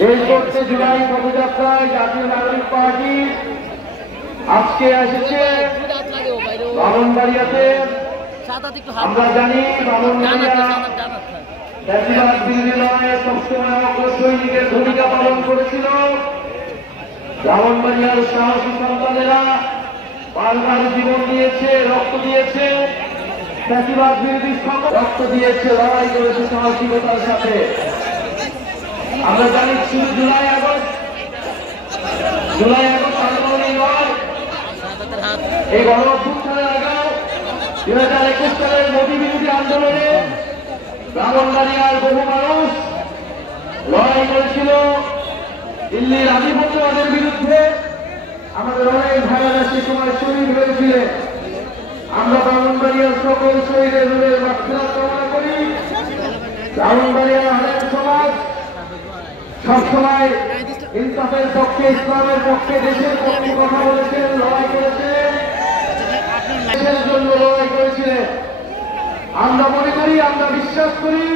দেশ করতে জুলাই পদযাত্রায় জাতীয় নাগরিক পার্টি আজকে এসেছে ব্রাহ্মণবাড়িয়াতে। আমরা জানি ব্রাহ্মণবাড়িয়া জাতীয়বাদ বিরোধী লড়াইয়ে সবসময় অগ্রসৈনিকের ভূমিকা পালন করেছিল। ব্রাহ্মণবাড়িয়ার সাহসী সন্তানেরা বারবার জীবন দিয়েছে, রক্ত দিয়েছে, জাতীয়বাদ বিরোধী রক্ত দিয়েছে, লড়াই করেছে সাহসিকতার সাথে। আমরা জানি শুধু জুলাই আগস্ট আন্দোলনই নয়, এই গণ অভ্যুত্থানের আগেও 2021 সালের মোদী বিরোধী আন্দোলনে ব্রাহ্মণবাড়িয়ার বহু মানুষ লড়াই করেছিল দিল্লির আধিপত্যবাদের বিরুদ্ধে। আমাদের অনেক ভাইয়েরা সে সময় শহীদ হয়েছিলেন। আমরা ব্রাহ্মণবাড়িয়ার সকল শহীদের রূপের মাগফিরাত কামনা করি। ব্রাহ্মণবাড়িয়ার আলেম সমাজ সবসময় ইনসাফের পক্ষে, ইসলামের পক্ষে, দেশের পক্ষে কথা বলেছেন, লড়াই করেছেন, দেশের জন্য লড়াই করেছিলেন। আমরা মনে করি, আমরা বিশ্বাস করি,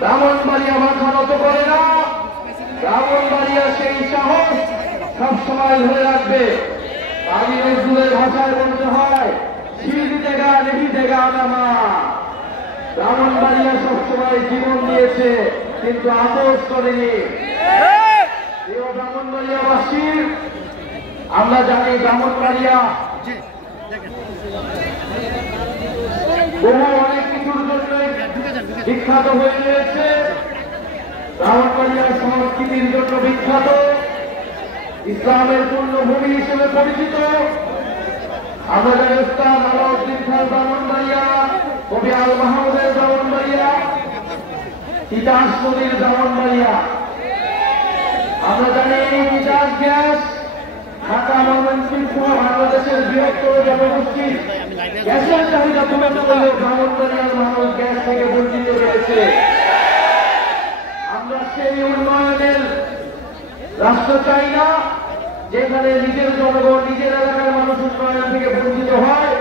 ব্রাহ্মণবাড়িয়া মাথা নত করে না। ব্রাহ্মণবাড়িয়া সেই সাহস সবসময় ধরে রাখবে। কাজী নজরুলের ভাষায় বলতে হয়, শিল্পী দেগা নেহি দেগা নামা। ব্রাহ্মণবাড়িয়া সবসময় জীবন দিয়েছে, কিন্তু আপোষ করেনি। ব্রাহ্মণবাড়িয়াবাসী, আমরা জানি ব্রাহ্মণবাড়িয়া বহু অনেক কিছুর জন্য বিখ্যাত হয়ে রয়েছে। ব্রাহ্মণবাড়িয়ার সংস্কৃতির জন্য বিখ্যাত, ইসলামের পূর্ণভূমি হিসেবে পরিচিত। আমরা জানি উস্তাদ আলাউদ্দিন খান ব্রাহ্মণবাড়িয়া, কবি আল মাহমুদের ব্রাহ্মণবাড়িয়া, তিতাস নদীর ব্রাহ্মণবাড়িয়া। আমরা জানি তিতাস গ্যাস ঢাকা ময়মনসিংহ বাংলাদেশের বৃহত্তর জনগোষ্ঠী গ্যাসের চাহিদা পূরণ করলেও ব্রাহ্মণবাড়িয়ার মানুষ গ্যাস থেকে বঞ্চিত রয়েছে। আমরা সেই উন্নয়নের রাষ্ট্র চাই না যেখানে নিজের জনগণ, নিজের এলাকার মানুষ উন্নয়ন থেকে বঞ্চিত হয়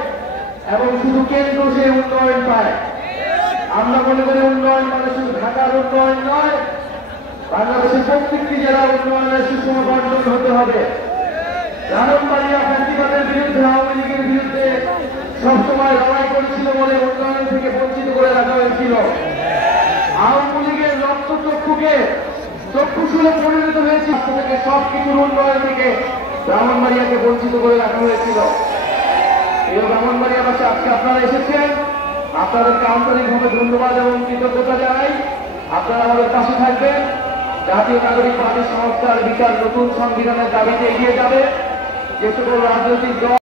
এবং শুধু কেন্দ্র সেই উন্নয়ন পায়। আমরা মনে করি উন্নয়ন মানে শুধু ঢাকার উন্নয়ন নয়, বাংলাদেশের প্রত্যেকটি জেলার উন্নয়নের সুষম বন্টন হতে হবে। ব্রাহ্মণবাড়িয়া ফ্যাসিবাদের বিরুদ্ধে, আওয়ামী লীগের বিরুদ্ধে সবসময় লড়াই করেছিল বলে উন্নয়ন থেকে বঞ্চিত করে রাখা হয়েছিল। আওয়ামী লীগের রক্তচক্ষুকে চক্ষুশূলে পরিণত হয়েছে, থেকে সবকিছুর উন্নয়ন থেকে ব্রাহ্মণবাড়িয়াকে বঞ্চিত করে রাখা হয়েছিল। এই ব্রাহ্মণবাড়িয়াবাসী, আজকে আপনারা এসেছেন, আপনাদেরকে আন্তরিকভাবে ধন্যবাদ এবং কৃতজ্ঞতা জানাই। আপনারা আমাদের পাশে থাকবেন। জাতীয় নাগরিক পার্টি সংস্কার বিচার নতুন সংবিধানের দাবিতে এগিয়ে যাবে। যে সকল রাজনৈতিক দল